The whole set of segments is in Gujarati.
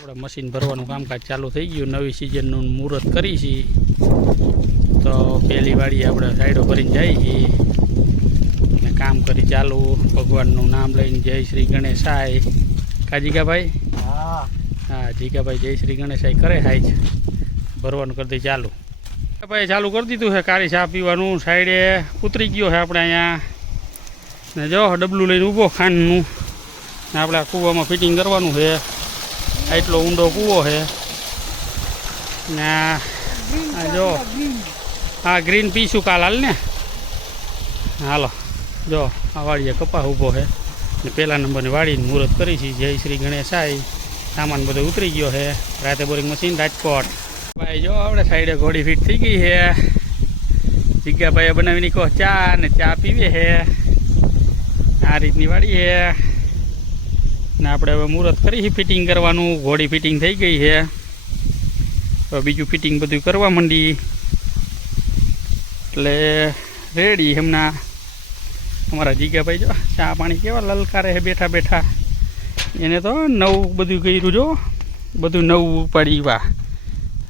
આપણે મશીન ભરવાનું કામકાજ ચાલુ થઈ ગયું. નવી સિઝનનું મુહૂર્ત કરી છે તો પહેલી વાડી આપણે સાઈડો ભરીને જઈએ છીએ ને કામ કરી ચાલુ. ભગવાનનું નામ લઈને જય શ્રી ગણેશાય. કા જીગાભાઈ? હા જીગાભાઈ જય શ્રી ગણેશાય કરે હાય છે. ભરવાનું કરી દઈ ચાલુ. ભાઈ ચાલુ કરી દીધું છે. કાળી ચા પીવાનું સાઈડે ઉતરી ગયો છે આપણે અહીંયા ને. જો ડબલું લઈને ઊભો ખાંડનું ને આપણે આ કૂવામાં ફિટિંગ કરવાનું છે. એટલો ઊંડો કૂવો છે ને આ જો હા ગ્રીન પીશું કાલ હાલ ને. હાલો જો આ વાડીએ કપા ઊભો છે ને પહેલા નંબરની વાડીને મુહૂર્ત કરી છે. જય શ્રી ગણેશાય. સામાન બધો ઉતરી ગયો છે. રાતે બોરિંગ મશીન રાજકોટ. ભાઈ જો આપણે સાઈડે ઘોડી ફિટ થઈ ગઈ છે. જીગાભાઈએ બનાવી નાખો ચા ને ચા પીવે છે. આ રીતની વાડી છે ને આપણે હવે મુહૂર્ત કરી ફિટિંગ કરવાનું. ઘોડી ફિટિંગ થઈ ગઈ છે. હવે બીજું ફિટિંગ બધું કરવા માંડી એટલે રેડી. હમણાં અમારા જીગાભાઈ જો ચા પાણી કેવા લલકારે છે બેઠા બેઠા. એને તો નવું બધું કર્યું જો, બધું નવું ઉપાડી. વાહ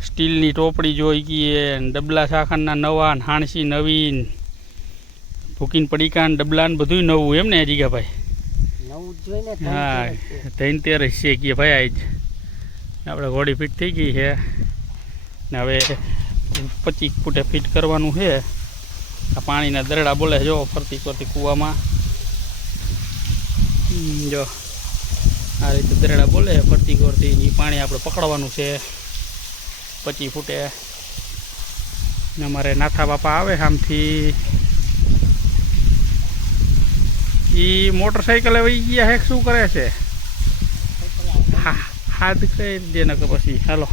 સ્ટીલની ટોપડી જોઈ ગઈ, ડબલા શાખાના નવા, હાણસી નવીન, ભૂકીન પડીકાન ડબલાન બધું નવું એમ ને જીગાભાઈ? હા 33 છે કે ભાઈ આજ આપણે ઘોડી ફિટ થઈ ગઈ છે ને હવે 25 ફૂટે ફિટ કરવાનું છે. આ પાણીના દરડા બોલે જો ફરતી ફરતી કૂવામાં. જો આ રીતે દરડા બોલે ફરતી ફરતી પાણી આપણે પકડવાનું છે 25 ફૂટે. ને અમારે નાથા બાપા આવે આમથી. એ મોટરસાઇકલ વહી ગયા હે શું કરે છે? હાથ કરી દે ને કે પછી હાલો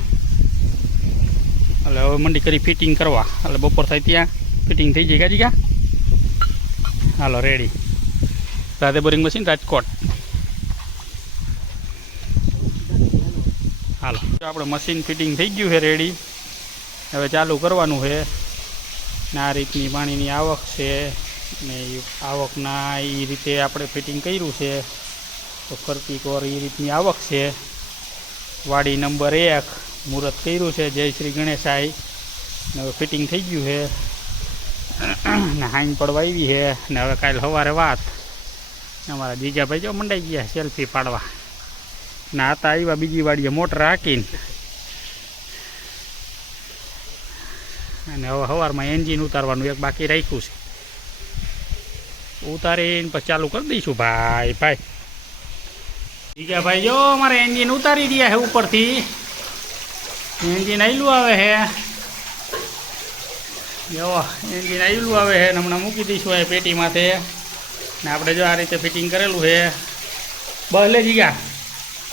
એટલે હવે મંડી કરી ફિટિંગ કરવા. એટલે બપોર થાય ત્યાં ફિટિંગ થઈ જાય. કાજી કા હાલો રેડી. રાતે બોરિંગ મશીન રાજકોટ. હાલો આપણે મશીન ફિટિંગ થઈ ગયું છે રેડી. હવે ચાલુ કરવાનું છે ને આ રીતની પાણીની આવક છે ને આવકના એ રીતે આપણે ફિટિંગ કર્યું છે તો ફરતી કોર એ રીતની આવક છે. વાડી નંબર 1 મુહૂર્ત કર્યું છે. જય શ્રી ગણેશાય. ને હવે ફિટિંગ થઈ ગયું છે ને હાઈન પડવા આવી છે ને હવે કાલે સવારે વાત. અમારા જીગાભાઈ જો મંડાઈ ગયા સેલ્ફી પાડવા ને આતા આવ્યા બીજી વાડીએ મોટર હાંકીને. અને હવે સવારમાં એન્જિન ઉતારવાનું એક બાકી રાખ્યું છે. ઉતારીને પછી ચાલુ કરી દઈશું. ભાઈ ભાઈ જીગાભાઈ જો અમારે એન્જિન ઉતારી દયા છે ઉપરથી. એન્જિન આયલું આવે છે જો એન્જિન આયલું આવે છે ને હમણાં મૂકી દઈશું આ પેટીમાંથી. ને આપણે જો આ રીતે ફિટિંગ કરેલું છે. બસ લે જીગા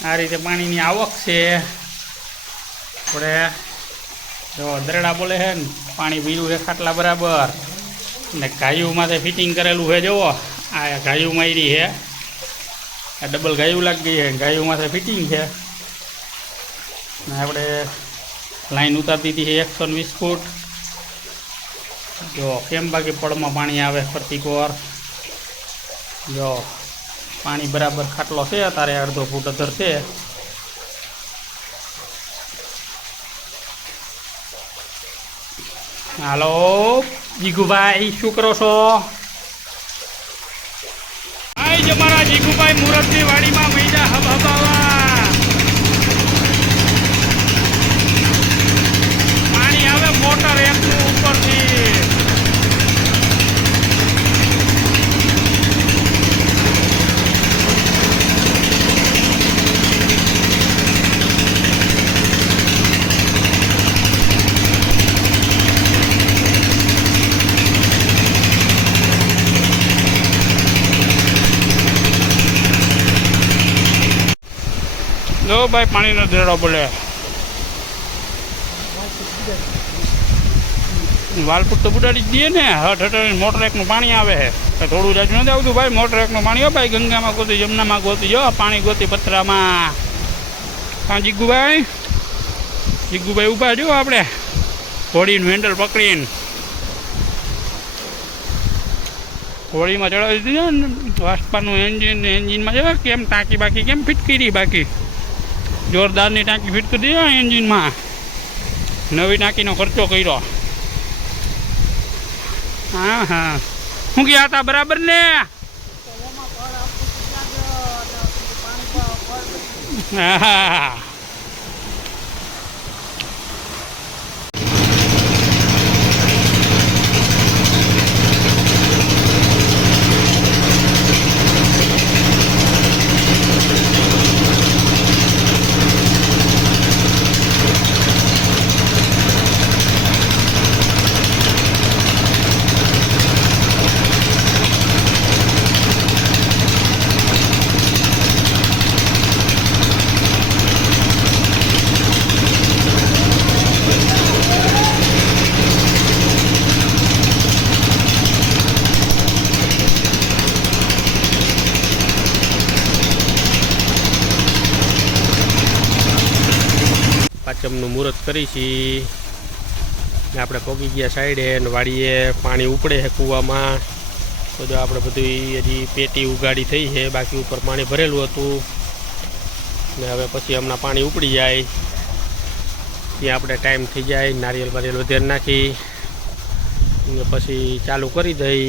આ રીતે પાણીની આવક છે. આપણે જો દરડા બોલે છે ને પાણી પીરું છે ખાટલા બરાબર. ને ગાયું માથે ફિટિંગ કરેલું છે જુઓ. આ ગાયું મારી છે. આ ડબલ ગાયું લાગી ગઈ છે. ગાયું માથે ફિટિંગ છે ને આપણે લાઈન ઉતારી દીધી છે 120 ફૂટ. જો કેમ બાકી પડમાં પાણી આવે ફરતી કોર. જો પાણી બરાબર ખાટલો છે. અત્યારે 1/2 ફૂટ અધર છે. હાલો જીગુભાઈ શું કરો છો? આઈ જ મારા જીગુભાઈ મુહૂર્તની વાડીમાં મૈદા હબાવા. પાણી આવે મોટર એકનું ઉપરથી. લો ભાઈ પાણીનો દરડો બોલે. વાલપુટ તો બુડાડી જ દઈએ ને. હટ મોટર એકનું પાણી આવે છે થોડું જાજુ નથી આવતું ભાઈ. મોટર એકનું પાણી હો ભાઈ. ગંગામાં ગોતી, જમનામાં ગોતી, જો પાણી ગોતી પથરામાં. હા જીગુભાઈ ઊભા જો આપણે ઘોડીનું હેન્ડલ પકડીને ઘોડીમાં ચડાવી દીધી ને વાસ્પાનું એન્જિનમાં જો કેમ ટાંકી બાકી કેમ ફિટ કરી. બાકી જોરદારની ટાંકી ફિટ કરી દીધી એન્જિનમાં. નવી ટાંકીનો ખર્ચો કર્યો. હા હા શું ગયા હતા બરાબર ને? હા પાંચમનું મુહૂર્ત કરી છીએ ને આપણે પહોંચી ગયા સાઈડે ને વાડીએ પાણી ઉપડે છે કૂવામાં. બધું આપણે બધું હજી પેટી ઉગાડી થઈ છે, બાકી ઉપર પાણી ભરેલું હતું ને હવે પછી હમણાં પાણી ઉપડી જાય ત્યાં આપણે ટાઈમ થઈ જાય. નારિયેલ બારિયેલ વધારે નાખી ને પછી ચાલુ કરી દઈ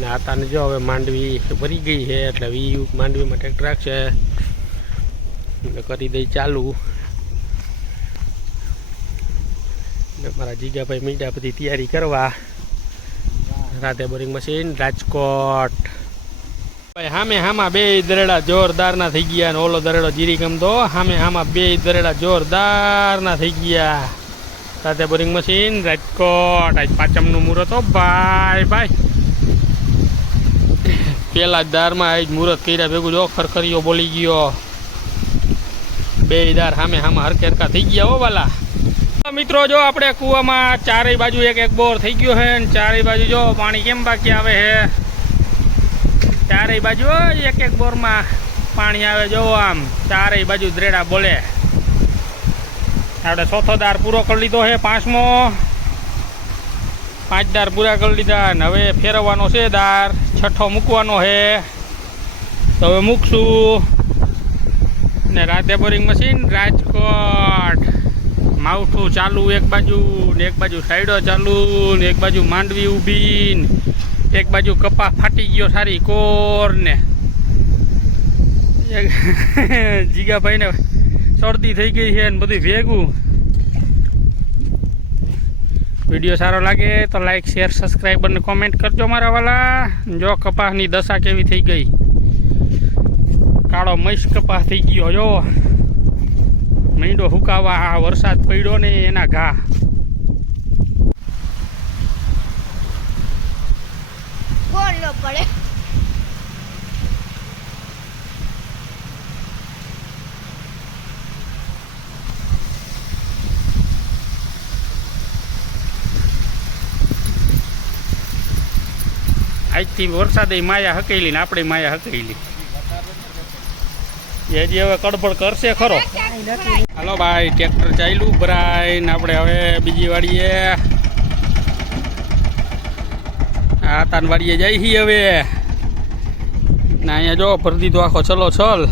ને આતાને જો હવે માંડવી ભરી ગઈ છે એટલે માંડવીમાં ટ્રેક્ટર રાખશે એટલે કરી દઈ ચાલુ. મારા જીગાભાઈ મીંડા બધી તૈયારી કરવા. રાતે બોરિંગ મશીન રાજકોટ. ભાઈ હામે હામાં બે દરેડા જોરદારના થઈ ગયા ને ઓલો દરેડો જીરી ગમતો. હામે હામાં બે દરેડા જોરદારના થઈ ગયા. રાતે બોરિંગ મશીન રાજકોટ. આજ પાંચમનું મુહૂર્ત હો ભાઈ ભાઈ. પેલા જ દારમાં આજ મુહૂર્ત કર્યા ભેગું જો ખરખરીઓ બોલી ગયો. બે દાર હામે હામાં હરખે હરખા થઈ ગયા હો વાલા. મિત્રો જો આપણે કૂવામાં ચારેય બાજુ એક એક બોર થઈ ગયો છે ને ચારેય બાજુ જો પાણી કેમ બાકી આવે છે. ચારેય બાજુ એક એક બોરમાં પાણી આવે જો આમ ચારેય બાજુ દ્રેડા બોલે. આપણે ચોથો દાર પૂરો કરી લીધો છે. પાંચમો 5 દાર પૂરા કરી લીધા ને હવે ફેરવવાનો છે દાર. છઠ્ઠો મૂકવાનો છે તો હવે મૂકશું. ને રાતે બોરિંગ મશીન રાજકોટ. માવઠું ચાલુ એક બાજુ ને એક બાજુ સાઈડો ચાલુ ને એક બાજુ માંડવી ઊભી ને એક બાજુ કપા ફાટી ગયો સારી કોર ને જીગાભાઈને શરદી થઈ ગઈ છે ને બધું ભેગું. વિડીયો સારો લાગે તો લાઈક શેર સબસ્ક્રાઈબ અને કોમેન્ટ કરજો મારા વાલા. જો કપાસની દશા કેવી થઈ ગઈ. કાળો મસ્ત કપાસ થઈ ગયો જો. મીંડો હુકાવા આ વરસાદ પડ્યો ને એના ઘા. કોણ ન પડે આજથી વરસાદે માયા હકેલી ને આપણે માયા હકેલી. એ જે હવે કડબડ કરશે ખરો. હાલો ભાઈ ટ્રેક્ટર ચાલ્યું ભરાય ને આપણે હવે બીજી વાડીએ આતાન વાડીએ જાય છીએ હવે ને અહીંયા જો ભરી દીધો આખો ચલો છલ.